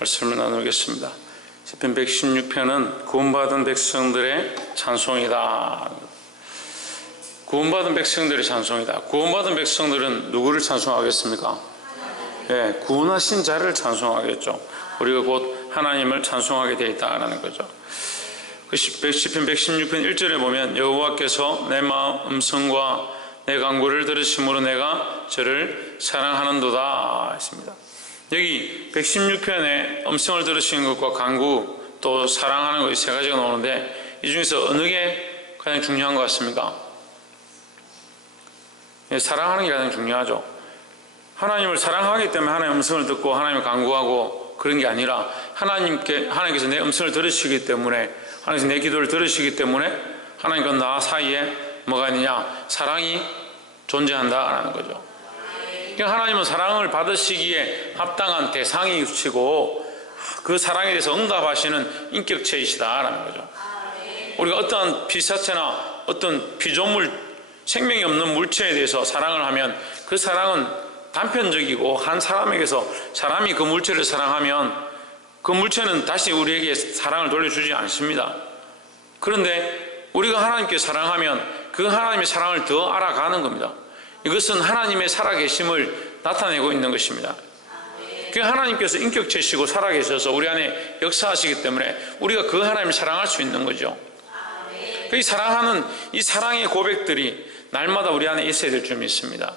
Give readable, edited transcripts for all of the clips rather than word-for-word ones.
말씀을 나누겠습니다. 시편 116편은 구원받은 백성들의 찬송이다. 구원받은 백성들의 찬송이다. 구원받은 백성들은 누구를 찬송하겠습니까? 네, 구원하신 자를 찬송하겠죠. 우리가 곧 하나님을 찬송하게 되어 있다는 거죠. 시편 116편 1절에 보면 여호와께서 내 음성과 내 간구를 들으심으로 내가 저를 사랑하는도다 했습니다. 여기 116편에 음성을 들으시는 것과 간구 또 사랑하는 것이 세 가지가 나오는데 이 중에서 어느 게 가장 중요한 것 같습니까? 사랑하는 게 가장 중요하죠. 하나님을 사랑하기 때문에 하나님의 음성을 듣고 하나님을 간구하고 그런 게 아니라 하나님께서 내 음성을 들으시기 때문에 하나님께서 내 기도를 들으시기 때문에 하나님과 나 사이에 뭐가 있느냐? 사랑이 존재한다라는 거죠. 하나님은 사랑을 받으시기에 합당한 대상이시고 그 사랑에 대해서 응답하시는 인격체이시다라는 거죠. 우리가 어떠한 피사체나 어떤 피조물, 생명이 없는 물체에 대해서 사랑을 하면 그 사랑은 단편적이고 한 사람에게서 사람이 그 물체를 사랑하면 그 물체는 다시 우리에게 사랑을 돌려주지 않습니다. 그런데 우리가 하나님께 사랑하면 그 하나님의 사랑을 더 알아가는 겁니다. 이것은 하나님의 살아계심을 나타내고 있는 것입니다. 그 하나님께서 인격체시고 살아계셔서 우리 안에 역사하시기 때문에 우리가 그 하나님을 사랑할 수 있는 거죠. 이 사랑하는 이 사랑의 고백들이 날마다 우리 안에 있어야 될 줄 믿습니다.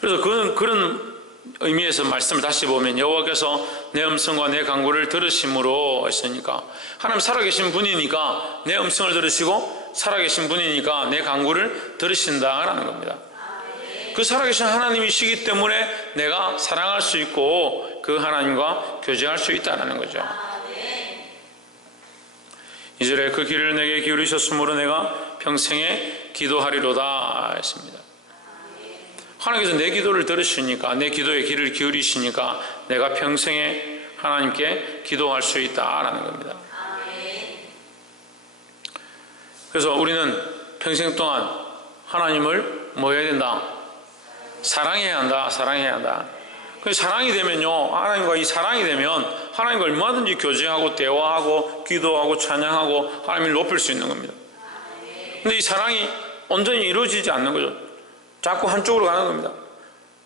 그래서 그런 의미에서 말씀을 다시 보면 여호와께서 내 음성과 내 간구를 들으심으로 했으니까 하나님 살아계신 분이니까 내 음성을 들으시고 살아계신 분이니까 내 간구를 들으신다라는 겁니다. 그 살아계신 하나님이시기 때문에 내가 사랑할 수 있고 그 하나님과 교제할 수 있다는 거죠. 2절에 그 귀를 내게 기울이셨으므로 내가 평생에 기도하리로다 했습니다. 하나님께서 내 기도를 들으시니까 내 기도에 귀를 기울이시니까 내가 평생에 하나님께 기도할 수 있다라는 겁니다. 그래서 우리는 평생 동안 하나님을 뭐 해야 된다? 사랑해야 한다. 사랑해야 한다. 그 사랑이 되면요, 하나님과 이 사랑이 되면 하나님과 얼마든지 교제하고 대화하고 기도하고 찬양하고 하나님을 높일 수 있는 겁니다. 근데 이 사랑이 온전히 이루어지지 않는 거죠. 자꾸 한쪽으로 가는 겁니다.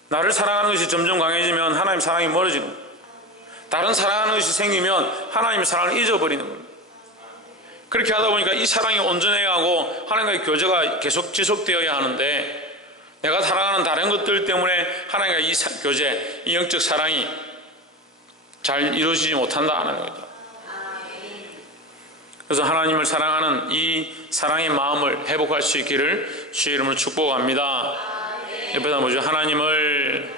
나를 사랑하는 것이 점점 강해지면 하나님 사랑이 멀어지는 겁니다. 다른 사랑하는 것이 생기면 하나님의 사랑을 잊어버리는 겁니다. 그렇게 하다 보니까 이 사랑이 온전해야 하고 하나님과의 교제가 계속 지속되어야 하는데 내가 사랑하는 다른 것들 때문에 하나님과 이 교제, 이 영적 사랑이 잘 이루어지지 못한다는 거죠. 그래서 하나님을 사랑하는 이 사랑의 마음을 회복할 수 있기를 주의 이름으로 축복합니다. 옆에다 보죠. 하나님을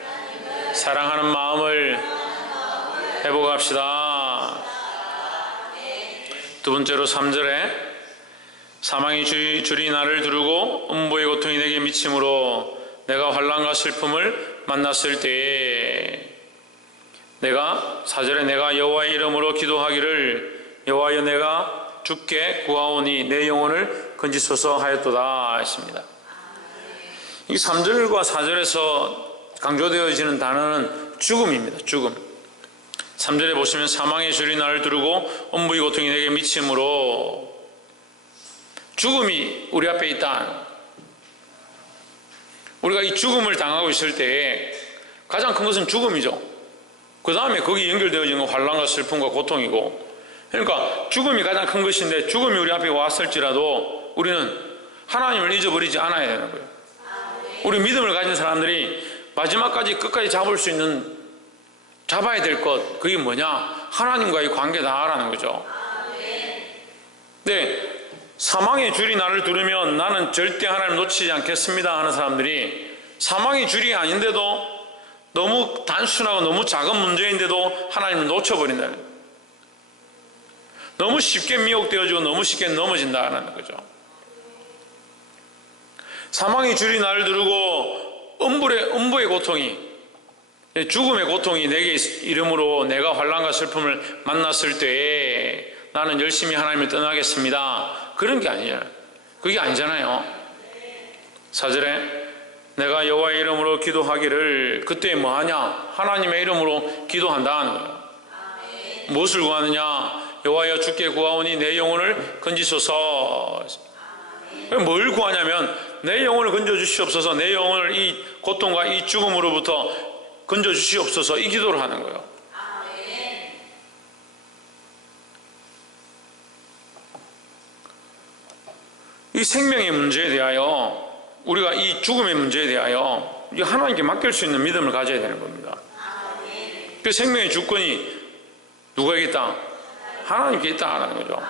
사랑하는 마음을 회복합시다. 두 번째로 3절에 사망의 줄이 나를 두르고 음부의 고통이 내게 미침으로 내가 환난과 슬픔을 만났을 때에 내가 4절에 내가 여호와의 이름으로 기도하기를 여호와여 내가 주께 구하오니 내 영혼을 건지소서 하였도다 했습니다. 이 3절과 4절에서 강조되어지는 단어는 죽음입니다. 죽음. 3절에 보시면 사망의 줄이 나를 두르고 음부의 고통이 내게 미침으로 죽음이 우리 앞에 있다. 우리가 이 죽음을 당하고 있을 때 가장 큰 것은 죽음이죠. 그 다음에 거기 연결되어지는 건 환난과 슬픔과 고통이고, 그러니까 죽음이 가장 큰 것인데 죽음이 우리 앞에 왔을지라도 우리는 하나님을 잊어버리지 않아야 되는 거예요. 우리 믿음을 가진 사람들이 마지막까지 끝까지 잡아야 될 것, 그게 뭐냐? 하나님과의 관계다라는 거죠. 네, 사망의 줄이 나를 두르면 나는 절대 하나님을 놓치지 않겠습니다 하는 사람들이 사망의 줄이 아닌데도 너무 단순하고 너무 작은 문제인데도 하나님을 놓쳐버린다는 거예요. 너무 쉽게 미혹되어지고 너무 쉽게 넘어진다는 거죠. 사망의 줄이 나를 두르고 음부의 고통이, 죽음의 고통이 내게 이름으로 내가 환난과 슬픔을 만났을 때에 나는 열심히 하나님을 떠나겠습니다. 그런 게 아니잖아요. 그게 아니잖아요. 4절에 내가 여호와의 이름으로 기도하기를, 그때 뭐 하냐? 하나님의 이름으로 기도한다는 거예요. 무엇을 구하느냐? 여호와여 주께 구하오니 내 영혼을 건지소서. 뭘 구하냐면 내 영혼을 건져주시옵소서, 내 영혼을 이 고통과 이 죽음으로부터 건져주시옵소서, 이 기도를 하는 거예요. 이 생명의 문제에 대하여, 우리가 이 죽음의 문제에 대하여 하나님께 맡길 수 있는 믿음을 가져야 되는 겁니다. 그 생명의 주권이 누구에게 있다? 하나님께 있다라는 거죠.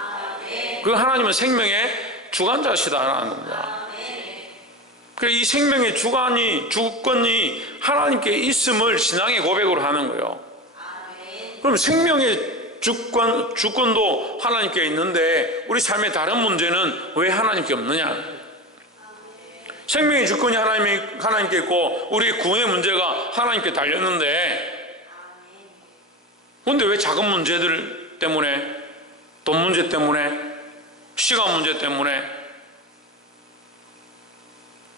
그 하나님은 생명의 주관자시다라는 겁니다. 이 생명의 주권이 하나님께 있음을 신앙의 고백으로 하는 거예요. 그럼 생명의 주권도 하나님께 있는데 우리 삶의 다른 문제는 왜 하나님께 없느냐? 생명의 주권이 하나님께 있고 우리의 구원의 문제가 하나님께 달렸는데, 그런데 왜 작은 문제들 때문에, 돈 문제 때문에, 시간 문제 때문에,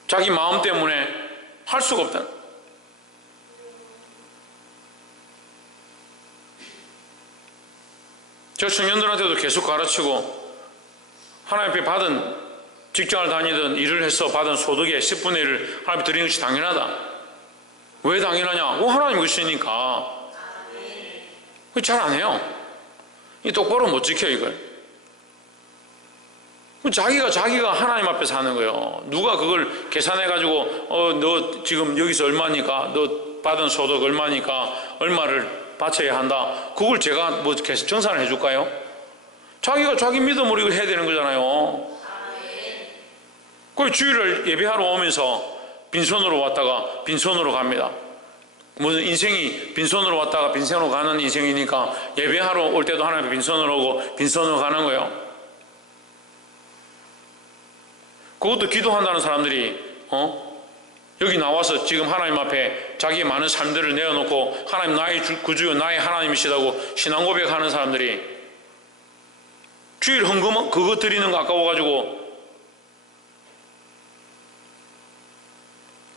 자기 마음 때문에 할 수가 없다. 저 청년들한테도 계속 가르치고, 하나님 앞에 받은, 직장을 다니든 일을 해서 받은 소득의 10분의 1을 하나님 드리는 것이 당연하다. 왜 당연하냐? 하나님 것이니까. 잘 안 해요. 똑바로 못 지켜, 이걸. 자기가 하나님 앞에 사는 거예요. 누가 그걸 계산해가지고, 너 지금 여기서 얼마니까, 너 받은 소득 얼마니까, 얼마를 바쳐야 한다. 그걸 제가 뭐 계속 정산을 해줄까요? 자기가 자기 믿음으로 이걸 해야 되는 거잖아요. 그 주일을 예배하러 오면서 빈손으로 왔다가 빈손으로 갑니다. 무슨 인생이 빈손으로 왔다가 빈손으로 가는 인생이니까 예배하러 올 때도 하나님 빈손으로 오고 빈손으로 가는 거예요. 그것도 기도한다는 사람들이 여기 나와서 지금 하나님 앞에 자기의 많은 삶들을 내어놓고 하나님 나의 구주요 나의 하나님이시다고 신앙 고백하는 사람들이 주일 헌금 그거 드리는 거 아까워가지고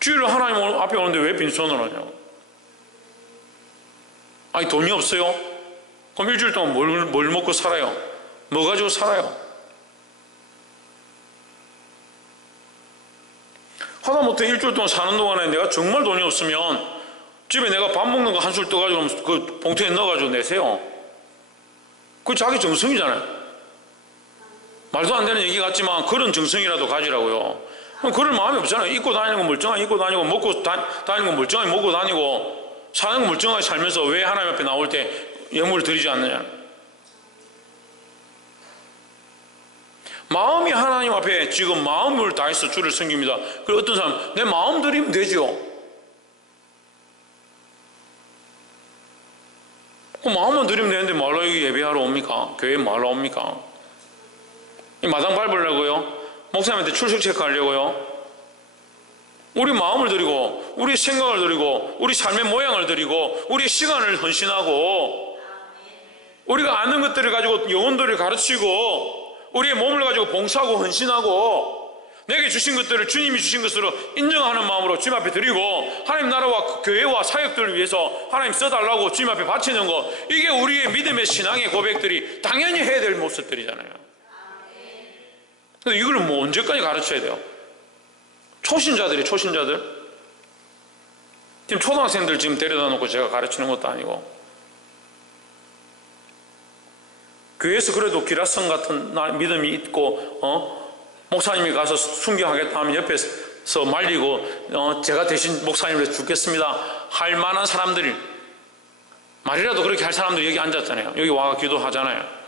주일로 하나님 앞에 오는데 왜 빈손으로 하냐고. 아니 돈이 없어요? 그럼 일주일 동안 뭘 먹고 살아요? 뭐 가지고 살아요? 하다못해 일주일 동안 사는 동안에 내가 정말 돈이 없으면 집에 내가 밥 먹는 거 한술 떠가지고 그 봉투에 넣어가지고 내세요. 그게 자기 정성이잖아요. 말도 안 되는 얘기 같지만 그런 정성이라도 가지라고요. 그럼 그럴 마음이 없잖아요. 입고 다니는 건 멀쩡하게 입고 다니고 먹고 다니는 건 멀쩡하게 먹고 다니고 사는 건 멀쩡하게 살면서 왜 하나님 앞에 나올 때 예물을 드리지 않느냐. 마음이 하나님 앞에 지금 마음을 다해서 주를 섬깁니다. 그리고 어떤 사람 내 마음 드리면 되죠. 그 마음만 드리면 되는데 말로 여기 예배하러 옵니까? 교회에 말로 옵니까? 이 마당 밟으려고요? 목사님한테 출석 체크하려고요? 우리 마음을 드리고 우리 생각을 드리고 우리 삶의 모양을 드리고 우리 시간을 헌신하고 우리가 아는 것들을 가지고 영혼들을 가르치고 우리의 몸을 가지고 봉사하고 헌신하고 내게 주신 것들을 주님이 주신 것으로 인정하는 마음으로 주님 앞에 드리고 하나님 나라와 교회와 사역들을 위해서 하나님 써달라고 주님 앞에 바치는 것, 이게 우리의 믿음의 신앙의 고백들이 당연히 해야 될 모습들이잖아요. 이걸 뭐 언제까지 가르쳐야 돼요? 초신자들 지금 초등학생들 지금 데려다 놓고 제가 가르치는 것도 아니고 교회에서 그래도 기라성 같은 믿음이 있고 목사님이 가서 순교하겠다 하면 옆에서 말리고 제가 대신 목사님을 죽겠습니다 할 만한 사람들, 말이라도 그렇게 할 사람들이 여기 앉았잖아요. 여기 와서 기도하잖아요.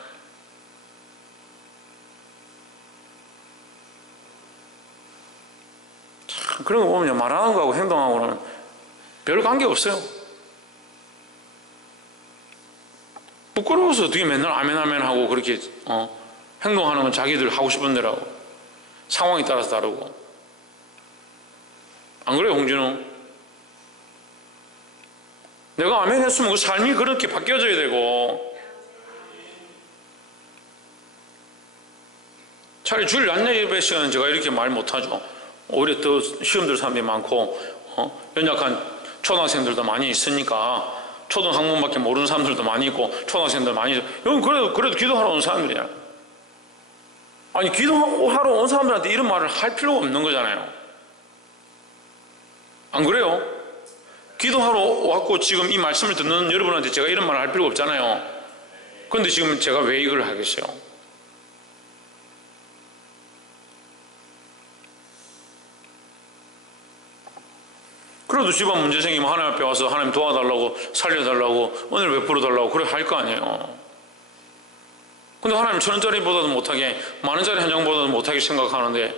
참 그런 거 보면 말하는 거하고 행동하고는 별 관계 없어요. 부끄러워서 어떻게 맨날 아멘 하고 그렇게 행동하는 건 자기들 하고 싶은 대로 하고 상황에 따라서 다르고. 안 그래요, 홍진우? 내가 아멘 했으면 그 삶이 그렇게 바뀌어져야 되고, 차라리 주일 낮 예배 시간은 제가 이렇게 말 못하죠. 오히려 더 시험 들 사람들이 많고 연약한 초등학생들도 많이 있으니까 초등학문밖에 모르는 사람들도 많이 있고 초등학생들 많이 있고 여기 그래도 기도하러 온 사람들이야. 아니 기도하러 온 사람들한테 이런 말을 할 필요가 없는 거잖아요. 안 그래요? 기도하러 왔고 지금 이 말씀을 듣는 여러분한테 제가 이런 말을 할 필요가 없잖아요. 그런데 지금 제가 왜 이걸 하겠어요? 그래도 집안 문제 생기면 하나님 앞에 와서 하나님 도와달라고 살려달라고 은혜를 베풀어달라고 그래 할 거 아니에요. 근데 하나님 1,000원짜리보다도 못하게 만원짜리 한 장보다도 못하게 생각하는데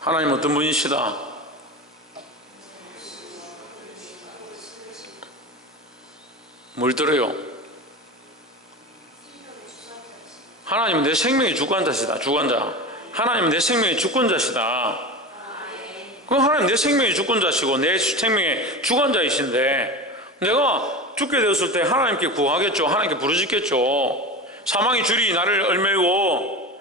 하나님 어떤 분이시다? 뭘 들어요? 하나님은 내 생명의 주관자시다. 주관자. 하나님은 내 생명의 주권자시다. 그럼 하나님 내 생명의 주권자시고 내 생명의 주관자이신데 내가 죽게 되었을 때 하나님께 구하겠죠. 하나님께 부르짖겠죠. 사망의 줄이 나를 얼매고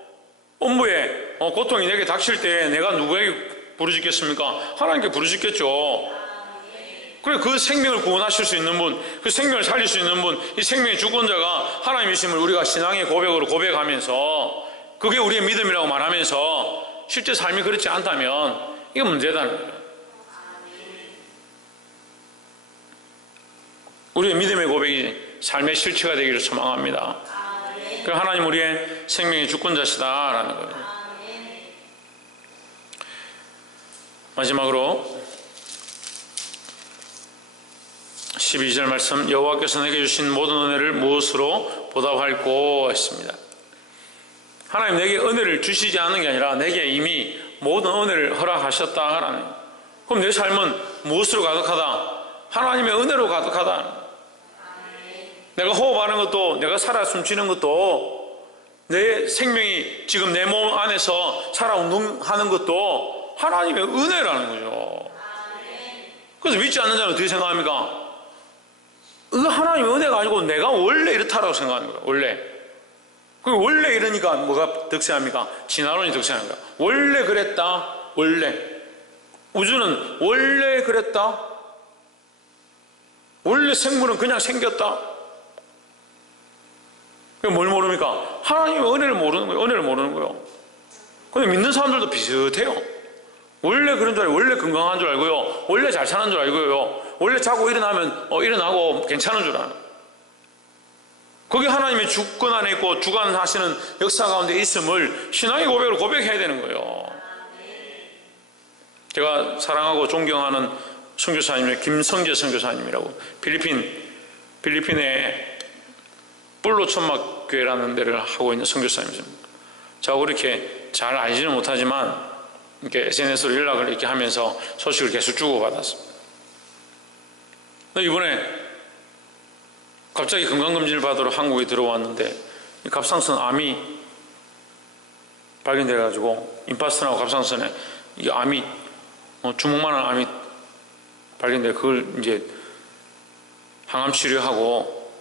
음부에 고통이 내게 닥칠 때 내가 누구에게 부르짖겠습니까? 하나님께 부르짖겠죠. 그래 그 생명을 구원하실 수 있는 분, 그 생명을 살릴 수 있는 분, 이 생명의 주권자가 하나님이심을 우리가 신앙의 고백으로 고백하면서 그게 우리의 믿음이라고 말하면서 실제 삶이 그렇지 않다면 이게 문제다는 거예요. 우리의 믿음의 고백이 삶의 실체가 되기를 소망합니다. 그 하나님 우리의 생명의 주권자시다라는 거예요. 마지막으로 12절 말씀, 여호와께서 내게 주신 모든 은혜를 무엇으로 보답할꼬 했습니다. 하나님 내게 은혜를 주시지 않은 게 아니라 내게 이미 모든 은혜를 허락하셨다라는. 그럼 내 삶은 무엇으로 가득하다? 하나님의 은혜로 가득하다. 내가 호흡하는 것도, 내가 살아 숨쉬는 것도, 내 생명이 지금 내 몸 안에서 살아 운동하는 것도 하나님의 은혜라는 거죠. 그래서 믿지 않는 자는 어떻게 생각합니까? 이거 하나님의 은혜가 아니고 내가 원래 이렇다라고 생각하는 거예요. 원래 이러니까 뭐가 득세합니까? 진화론이 득세합니다. 원래 그랬다. 원래 우주는 원래 그랬다. 원래 생물은 그냥 생겼다. 뭘 모릅니까? 하나님의 은혜를 모르는 거예요. 은혜를 모르는 거예요. 근데 믿는 사람들도 비슷해요. 원래 그런 줄 알고, 원래 건강한 줄 알고요, 원래 잘 사는 줄 알고요, 원래 자고 일어나면 일어나고 괜찮은 줄 아는. 그게 하나님의 주권 안에 있고 주관하시는 역사 가운데 있음을 신앙의 고백으로 고백해야 되는 거예요. 제가 사랑하고 존경하는 선교사님이 김성재 선교사님이라고 필리핀에 뿔로 천막교회라는 데를 하고 있는 선교사님입니다. 저하고 이렇게 잘 알지는 못하지만 이렇게 SNS로 연락을 이렇게 하면서 소식을 계속 주고받았습니다. 이번에 갑자기 건강검진을 받으러 한국에 들어왔는데 갑상선 암이 발견돼가지고 임파스턴하고 갑상선에 이 암이 주먹만한 암이 발견돼 그걸 이제 항암 치료하고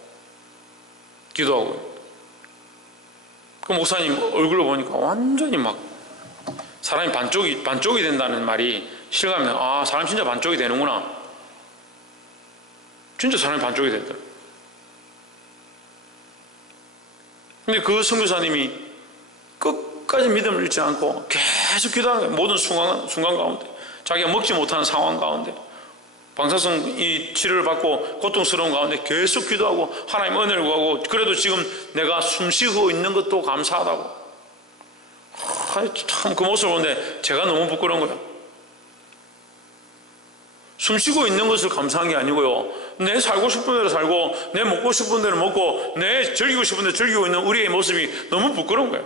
기도하고. 그 목사님 얼굴로 보니까 완전히 막 사람이 반쪽이 된다는 말이 실감이 나요. 아, 사람 진짜 반쪽이 되는구나. 진짜 사람이 반쪽이 된다. 근데 그 선교사님이 끝까지 믿음을 잃지 않고 계속 기도하는 거예요. 모든 순간 가운데 자기가 먹지 못하는 상황 가운데 방사선 이 치료를 받고 고통스러운 가운데 계속 기도하고 하나님 은혜를 구하고 그래도 지금 내가 숨쉬고 있는 것도 감사하다고. 참 그 모습을 보는데 제가 너무 부끄러운 거예요. 숨쉬고 있는 것을 감사한 게 아니고요, 내 살고 싶은 대로 살고 내 먹고 싶은 대로 먹고 내 즐기고 싶은 대로 즐기고 있는 우리의 모습이 너무 부끄러운 거예요.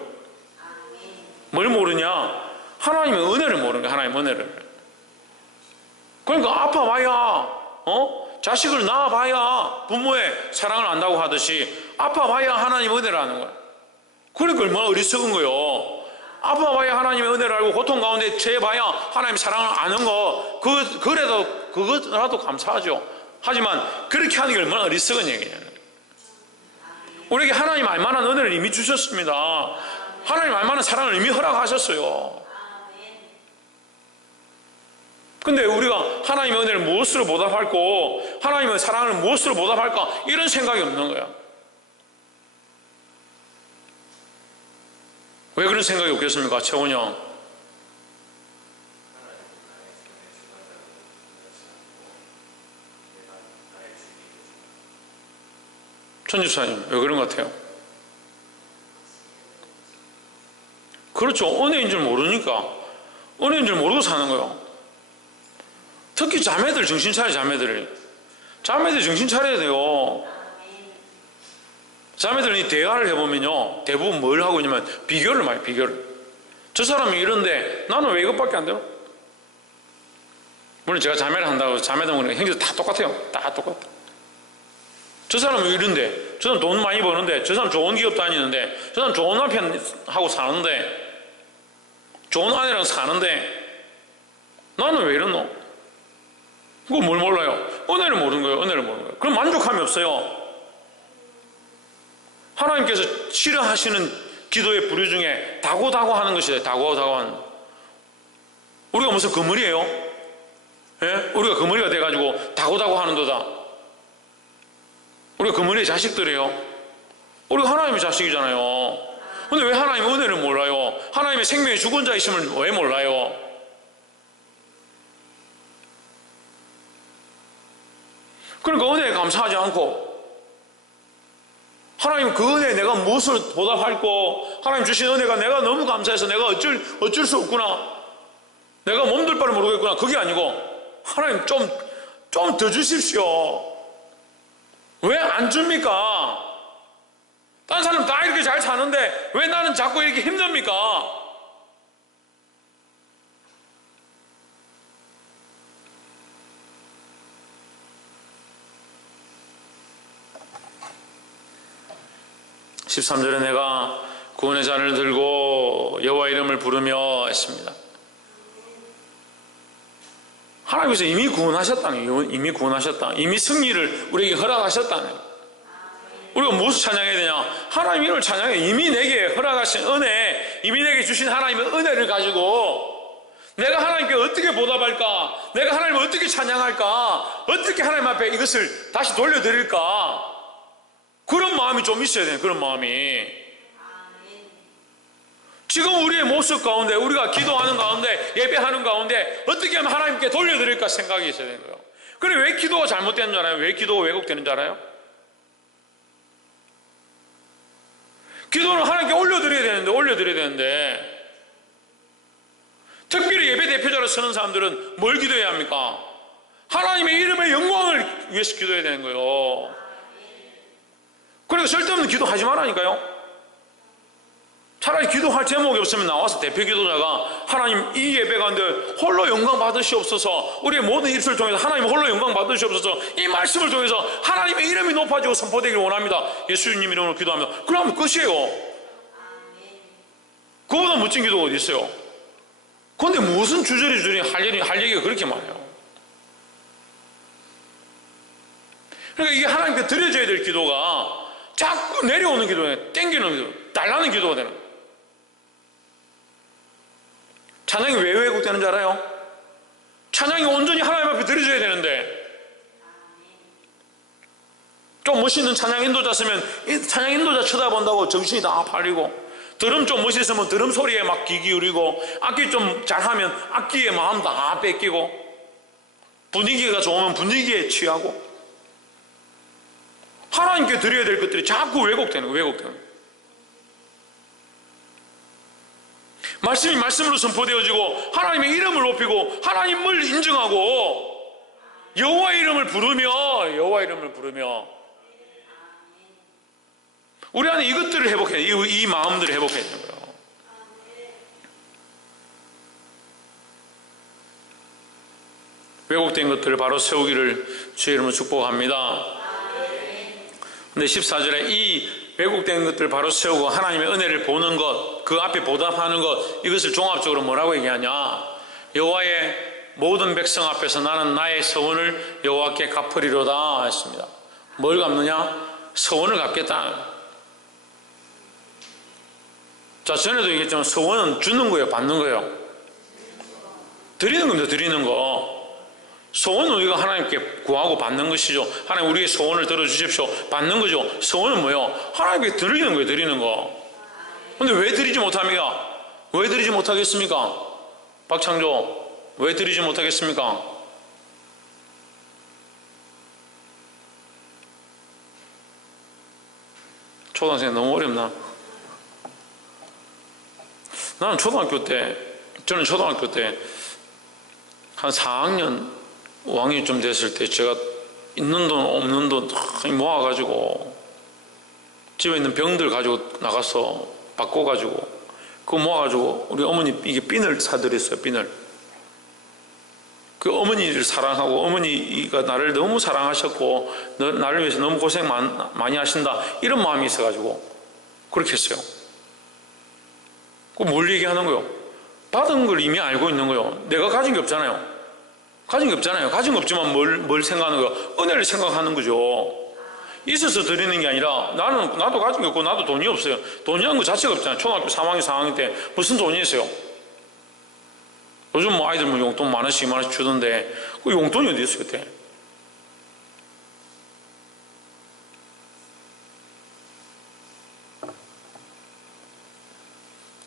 뭘 모르냐? 하나님의 은혜를 모르는 거예요. 하나님의 은혜를. 그러니까 아파봐야 자식을 낳아봐야 부모의 사랑을 안다고 하듯이 아파봐야 하나님의 은혜를 아는 거예요. 그러니까 얼마나 어리석은 거예요. 아파봐야 하나님의 은혜를 알고 고통 가운데 처해봐야 하나님의 사랑을 아는 거, 그래도 그거라도 감사하죠. 하지만 그렇게 하는 게 얼마나 어리석은 얘기냐는. 우리에게 하나님 알만한 은혜를 이미 주셨습니다. 하나님 알만한 사랑을 이미 허락하셨어요. 근데 우리가 하나님의 은혜를 무엇으로 보답할고 하나님의 사랑을 무엇으로 보답할까 이런 생각이 없는 거야. 왜 그런 생각이 없겠습니까? 최훈이 형. 천주사님 왜 그런 것 같아요? 그렇죠. 은혜인 줄 모르니까. 은혜인 줄 모르고 사는 거예요. 특히 자매들 정신 차려. 자매들 정신 차려야 돼요. 자매들이 대화를 해보면요 대부분 뭘 하고 있냐면 비교를 많이 비교를. 저 사람이 이런데 나는 왜 이것밖에 안 돼요? 물론 제가 자매를 한다고 자매들 형제들 다 똑같아요. 다 똑같아. 저 사람은 이런데 저 사람 돈 많이 버는데 저 사람 좋은 기업 다니는데 저 사람 좋은 남편하고 사는데 좋은 아내랑 사는데 나는 왜 이러노? 그거 뭘 몰라요? 은혜를 모르는 거예요. 은혜를 모르는 거예요. 그럼 만족함이 없어요. 하나님께서 싫어하시는 기도의 부류 중에 다고다고 하는 것이에요. 다고다고 하는. 우리가 무슨 그물이에요? 예? 우리가 그물이가 돼가지고 다고다고 하는도다. 우리가 그물의 자식들이에요. 우리가 하나님의 자식이잖아요. 근데 왜 하나님의 은혜를 몰라요? 하나님의 생명의 주권자이심을 왜 몰라요? 그러니까 은혜에 감사하지 않고 하나님 그 은혜에 내가 무엇을 보답할고 하나님 주신 은혜가 내가 너무 감사해서 내가 어쩔 수 없구나, 내가 몸둘 바를 모르겠구나, 그게 아니고 하나님 좀 더 주십시오. 왜 안 줍니까? 다른 사람 다 이렇게 잘 사는데 왜 나는 자꾸 이렇게 힘듭니까? (13절에) 내가 구원의 잔을 들고 여호와 이름을 부르며 했습니다. 하나님께서 이미 구원하셨다는 거예요. 이미 구원하셨다. 이미 승리를 우리에게 허락하셨다는 거예요. 우리가 무엇을 찬양해야 되냐? 하나님 이름을 찬양해. 이미 내게 허락하신 은혜, 이미 내게 주신 하나님의 은혜를 가지고 내가 하나님께 어떻게 보답할까? 내가 하나님을 어떻게 찬양할까? 어떻게 하나님 앞에 이것을 다시 돌려드릴까? 그런 마음이 좀 있어야 돼요. 그런 마음이. 지금 우리의 모습 가운데, 우리가 기도하는 가운데, 예배하는 가운데 어떻게 하면 하나님께 돌려드릴까 생각이 있어야 되는 거예요. 그래, 왜 기도가 잘못되는 줄 알아요? 왜 기도가 왜곡되는 줄 알아요? 기도는 하나님께 올려드려야 되는데 특별히 예배 대표자로 서는 사람들은 뭘 기도해야 합니까? 하나님의 이름의 영광을 위해서 기도해야 되는 거예요. 그러니까 쓸데없는 기도하지 말라니까요. 차라리 기도할 제목이 없으면 나와서 대표 기도자가 하나님 이 예배 가운데 홀로 영광 받으시옵소서, 우리의 모든 입술을 통해서 하나님 홀로 영광 받으시옵소서, 이 말씀을 통해서 하나님의 이름이 높아지고 선포되기를 원합니다. 예수님 이름으로 기도합니다. 그러면 끝이에요. 그보다 멋진 기도가 어디 있어요? 그런데 무슨 주저리 할 얘기가 그렇게 많아요. 그러니까 이게 하나님께 드려져야 될 기도가 자꾸 내려오는 기도예요. 땡기는 기도, 달라는 기도가 되는 거예요. 찬양이 왜 왜곡되는 줄 알아요? 찬양이 온전히 하나님 앞에 드려져야 되는데 좀 멋있는 찬양 인도자 쓰면 찬양 인도자 쳐다본다고 정신이 다 팔리고, 드럼 좀 멋있으면 드럼 소리에 막 귀 기울이고, 악기 좀 잘하면 악기에 마음 다 뺏기고, 분위기가 좋으면 분위기에 취하고, 하나님께 드려야 될 것들이 자꾸 왜곡되는 거예요. 말씀이 말씀으로 선포되어지고 하나님의 이름을 높이고 하나님을 인정하고 여호와 이름을 부르며 우리 안에 이것들을 회복해야 돼요. 이 마음들을 회복해야 되는 거예요. 왜곡된 것들을 바로 세우기를 주의 이름으로 축복합니다. 근데 14절에 이 왜곡된 것들을 바로 세우고 하나님의 은혜를 보는 것, 그 앞에 보답하는 것, 이것을 종합적으로 뭐라고 얘기하냐? 여호와의 모든 백성 앞에서 나는 나의 서원을 여호와께 갚으리로다 했습니다. 뭘 갚느냐? 서원을 갚겠다. 자, 전에도 얘기했지만 서원은 주는 거예요, 받는 거예요? 드리는 겁니다, 드리는 거. 소원은 우리가 하나님께 구하고 받는 것이죠. 하나님 우리의 소원을 들어주십시오. 받는 거죠. 소원은 뭐예요? 하나님께 드리는 거예요, 드리는 거. 근데 왜 드리지 못합니까? 왜 드리지 못하겠습니까? 박창조, 왜 드리지 못하겠습니까? 초등학생 너무 어렵나? 나는 저는 초등학교 때 한 4학년, 5학년쯤 됐을 때 제가 있는 돈 없는 돈 모아가지고 집에 있는 병들 가지고 나가서 바꿔가지고 그거 모아가지고 우리 어머니 이게 핀을 사드렸어요. 핀을. 그 어머니를 사랑하고 어머니가 나를 너무 사랑하셨고 나를 위해서 너무 고생 많이 하신다 이런 마음이 있어가지고 그렇게 했어요. 그 뭘 얘기하는 거요? 받은 걸 이미 알고 있는 거요. 내가 가진 게 없잖아요. 가진 게 없잖아요. 가진 거 없지만 뭘 생각하는 거요? 은혜를 생각하는 거죠. 있어서 드리는 게 아니라 나도 가진 게 없고 나도 돈이 없어요. 돈이라는 거 자체가 없잖아요. 초등학교 3학년, 4학년 때 무슨 돈이 있어요? 요즘 뭐 아이들 뭐 용돈 만 원씩 주던데 그 용돈이 어디 있어요 그때?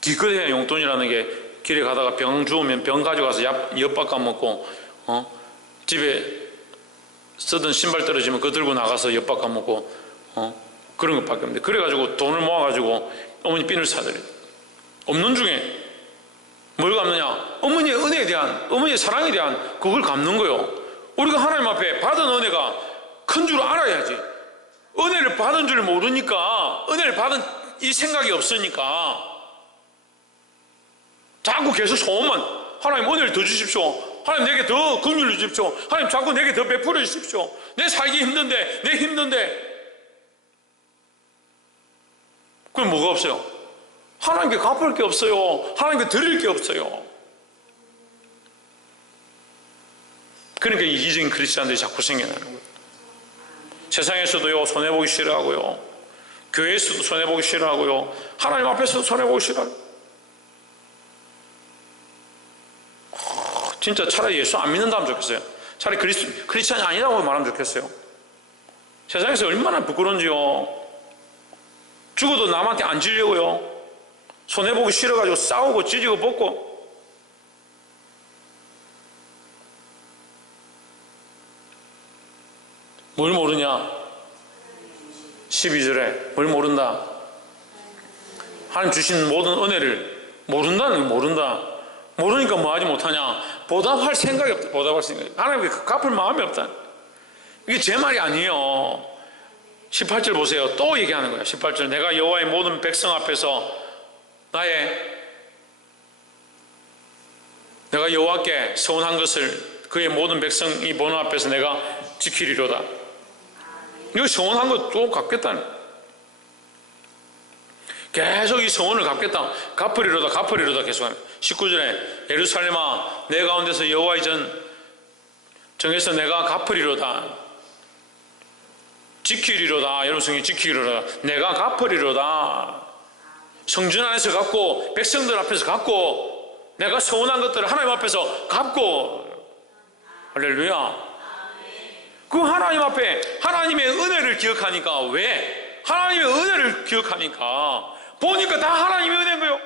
기껏해야 용돈이라는 게 길에 가다가 병 주우면 병 가져가서 엿밥 까먹고 집에 쓰던 신발 떨어지면 그거 들고 나가서 엿밥 까먹고 그런 것밖에 없는데 그래가지고 돈을 모아가지고 어머니 핀을 사드려요. 없는 중에 뭘 갚느냐? 어머니의 은혜에 대한 어머니의 사랑에 대한 그걸 갚는 거예요. 우리가 하나님 앞에 받은 은혜가 큰 줄 알아야지. 은혜를 받은 줄 모르니까 은혜를 받은 이 생각이 없으니까 자꾸 계속 소원만 하나님 은혜를 더 주십시오. 하나님 내게 더 긍휼을 주십시오. 하나님 자꾸 내게 더 베풀어 주십시오. 내 살기 힘든데 내 힘든데 그럼 뭐가 없어요? 하나님께 갚을 게 없어요. 하나님께 드릴 게 없어요. 그러니까 이기적인 크리스찬들이 자꾸 생겨나는 거예요. 세상에서도요 손해보기 싫어하고요 교회에서도 손해보기 싫어하고요 하나님 앞에서도 손해보기 싫어하고요. 진짜 차라리 예수 안 믿는다면 좋겠어요. 차라리 크리스찬이 아니라고 말하면 좋겠어요. 세상에서 얼마나 부끄러운지요. 죽어도 남한테 안 지려고요. 손해보기 싫어가지고 싸우고 찢고 벗고. 뭘 모르냐? 12절에 뭘 모른다? 하나님 주신 모든 은혜를 모른다는 게 모른다. 모르니까 뭐 하지 못하냐? 보답할 생각이 없다. 보답할 생각이. 하나님께 갚을 마음이 없다. 이게 제 말이 아니에요. 18절 보세요. 또 얘기하는 거예요. 18절 내가 여호와의 모든 백성 앞에서 내가 여호와께 서운한 것을 그의 모든 백성이 보는 앞에서 내가 지키리로다. 이거 서운한 거 또 갚겠다는 거예요. 계속 이 서원을 갚겠다. 갚으리로다 계속하는 19절에 예루살렘아 내 가운데서 여호와의 정에서 내가 갚으리로다. 지키리로다. 여러분 성경 지키리로다. 내가 갚으리로다. 성전 안에서 갚고 백성들 앞에서 갚고 내가 서운한 것들을 하나님 앞에서 갚고. 할렐루야. 그 하나님 앞에 하나님의 은혜를 기억하니까 왜? 하나님의 은혜를 기억하니까 보니까 다 하나님의 은혜인 거예요.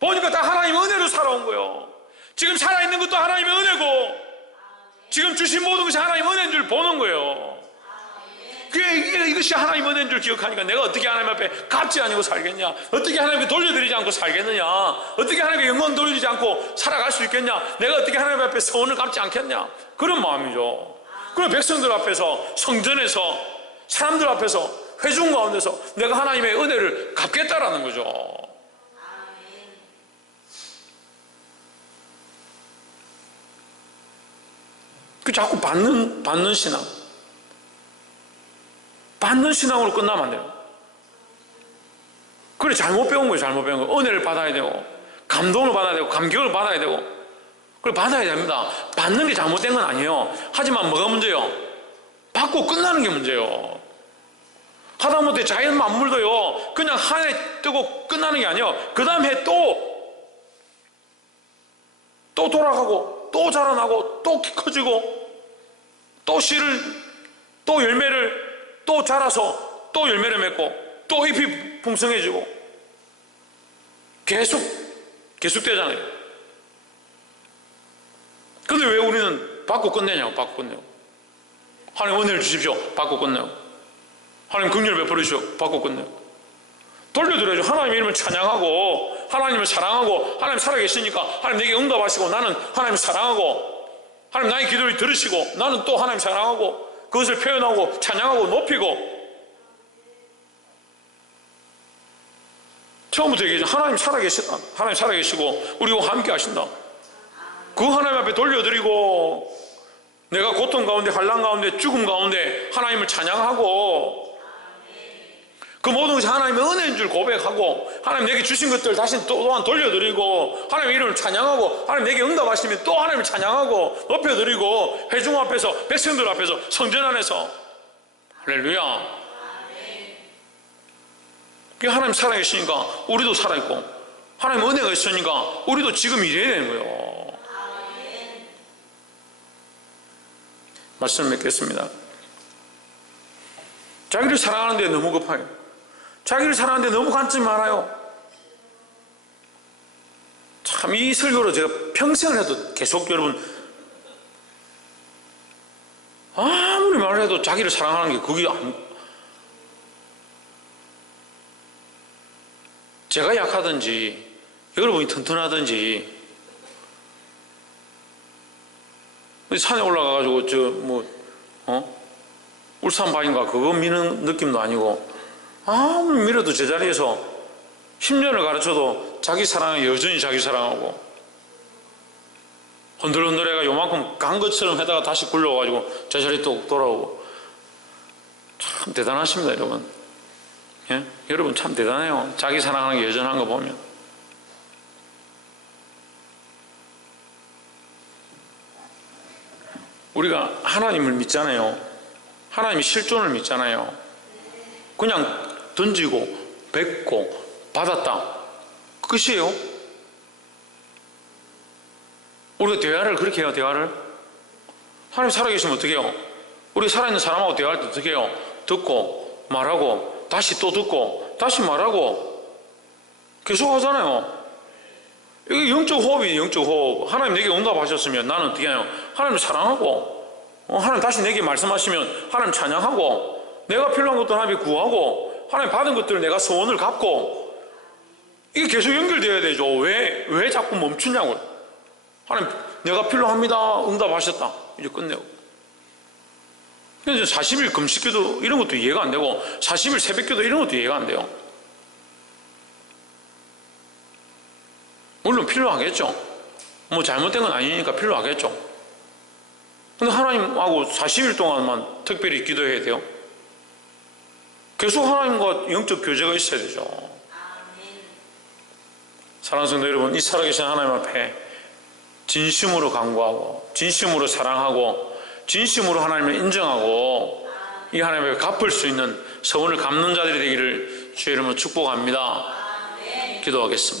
보니까 다 하나님의 은혜로 살아온 거예요. 지금 살아있는 것도 하나님의 은혜고 지금 주신 모든 것이 하나님의 은혜인 줄 보는 거예요. 이것이 하나님의 은혜인 줄 기억하니까 내가 어떻게 하나님 앞에 갚지 아니고 살겠냐? 어떻게 하나님께 돌려드리지 않고 살겠느냐? 어떻게 하나님께 영광 돌리지 않고 살아갈 수 있겠냐? 내가 어떻게 하나님 앞에 서원을 갚지 않겠냐? 그런 마음이죠. 그럼 백성들 앞에서 성전에서 사람들 앞에서 회중 가운데서 내가 하나님의 은혜를 갚겠다라는 거죠. 그 자꾸 받는 신앙. 받는 신앙으로 끝나면 안 돼요. 그래 잘못 배운 거예요. 잘못 배운 거. 은혜를 받아야 되고 감동을 받아야 되고 감격을 받아야 되고 그걸 받아야 됩니다. 받는 게 잘못된 건 아니에요. 하지만 뭐가 문제예요? 받고 끝나는 게 문제예요. 하다못해 자연 만물도요, 그냥 한 해 뜨고 끝나는 게 아니에요. 그 다음 해 또 돌아가고, 또 자라나고, 또 커지고, 또 씨를, 또 열매를, 또 자라서, 또 열매를 맺고, 또 잎이 풍성해지고, 계속되잖아요. 근데 왜 우리는 받고 끝내냐고, 받고 끝내고. 하나님 은혜를 주십시오. 받고 끝내고. 하나님 긍휼을 베풀어 주십시오. 받고 끝내고. 돌려드려야죠. 하나님 이름을 찬양하고, 하나님을 사랑하고, 하나님 살아계시니까 하나님 내게 응답하시고, 나는 하나님 사랑하고, 하나님 나의 기도를 들으시고, 나는 또 하나님 사랑하고, 그것을 표현하고 찬양하고 높이고. 처음부터 얘기했죠. 하나님 살아계시다. 하나님 살아계시고 우리와 함께 하신다. 그 하나님 앞에 돌려드리고, 내가 고통 가운데, 환난 가운데, 죽음 가운데 하나님을 찬양하고, 그 모든 것이 하나님의 은혜인 줄 고백하고, 하나님 내게 주신 것들 다시 또한 돌려드리고, 하나님의 이름을 찬양하고, 하나님 내게 응답하시면 또 하나님을 찬양하고 높여드리고, 회중 앞에서, 백성들 앞에서, 성전 안에서. 할렐루야. 하나님 살아계시니까 우리도 살아있고, 하나님 은혜가 있으니까 우리도 지금 이래야 되는 거예요. 말씀을 맺겠습니다. 자기를 사랑하는데 너무 급해요. 자기를 사랑하는데 너무 관점이 많아요. 참, 이 설교로 제가 평생을 해도 계속 여러분, 아무리 말을 해도 자기를 사랑하는 게 그게 제가 약하든지 여러분이 튼튼하든지, 산에 올라가가지고 울산 바인가 그거 미는 느낌도 아니고, 아무리 밀어도 제자리에서 10년을 가르쳐도 자기 사랑은 여전히 자기 사랑하고, 흔들흔들해가 요만큼 간 것처럼 해다가 다시 굴러가지고 제자리 또 돌아오고. 참 대단하십니다, 여러분. 예? 여러분 참 대단해요. 자기 사랑하는 게 여전한 거 보면. 우리가 하나님을 믿잖아요. 하나님이 실존을 믿잖아요. 그냥 던지고 뱉고 받았다, 끝이에요. 우리가 대화를 그렇게 해요. 대화를 하나님 살아계시면 어떻게 해요? 우리 살아있는 사람하고 대화할 때 어떻게 해요? 듣고 말하고 다시 또 듣고 다시 말하고 계속 하잖아요. 이게 영적 호흡이에요. 영적 호흡. 하나님 내게 응답하셨으면 나는 어떻게 해요? 하나님 사랑하고, 하나님 다시 내게 말씀하시면 하나님 찬양하고, 내가 필요한 것도 하나님 구하고, 하나님 받은 것들을 내가 소원을 갚고, 이게 계속 연결되어야 되죠. 왜 자꾸 멈추냐고요. 하나님 내가 필요합니다. 응답하셨다. 이제 끝내고. 근데 40일 금식기도 이런 것도 이해가 안 되고, 40일 새벽기도 이런 것도 이해가 안 돼요. 물론 필요하겠죠. 뭐 잘못된 건 아니니까 필요하겠죠. 근데 하나님하고 40일 동안만 특별히 기도해야 돼요. 계속 하나님과 영적 교제가 있어야 되죠. 사랑하는 성도 여러분, 이 살아계신 하나님 앞에 진심으로 간구하고, 진심으로 사랑하고, 진심으로 하나님을 인정하고, 이 하나님을 갚을 수 있는 서원을 갚는 자들이 되기를 주의 이름으로 축복합니다. 기도하겠습니다.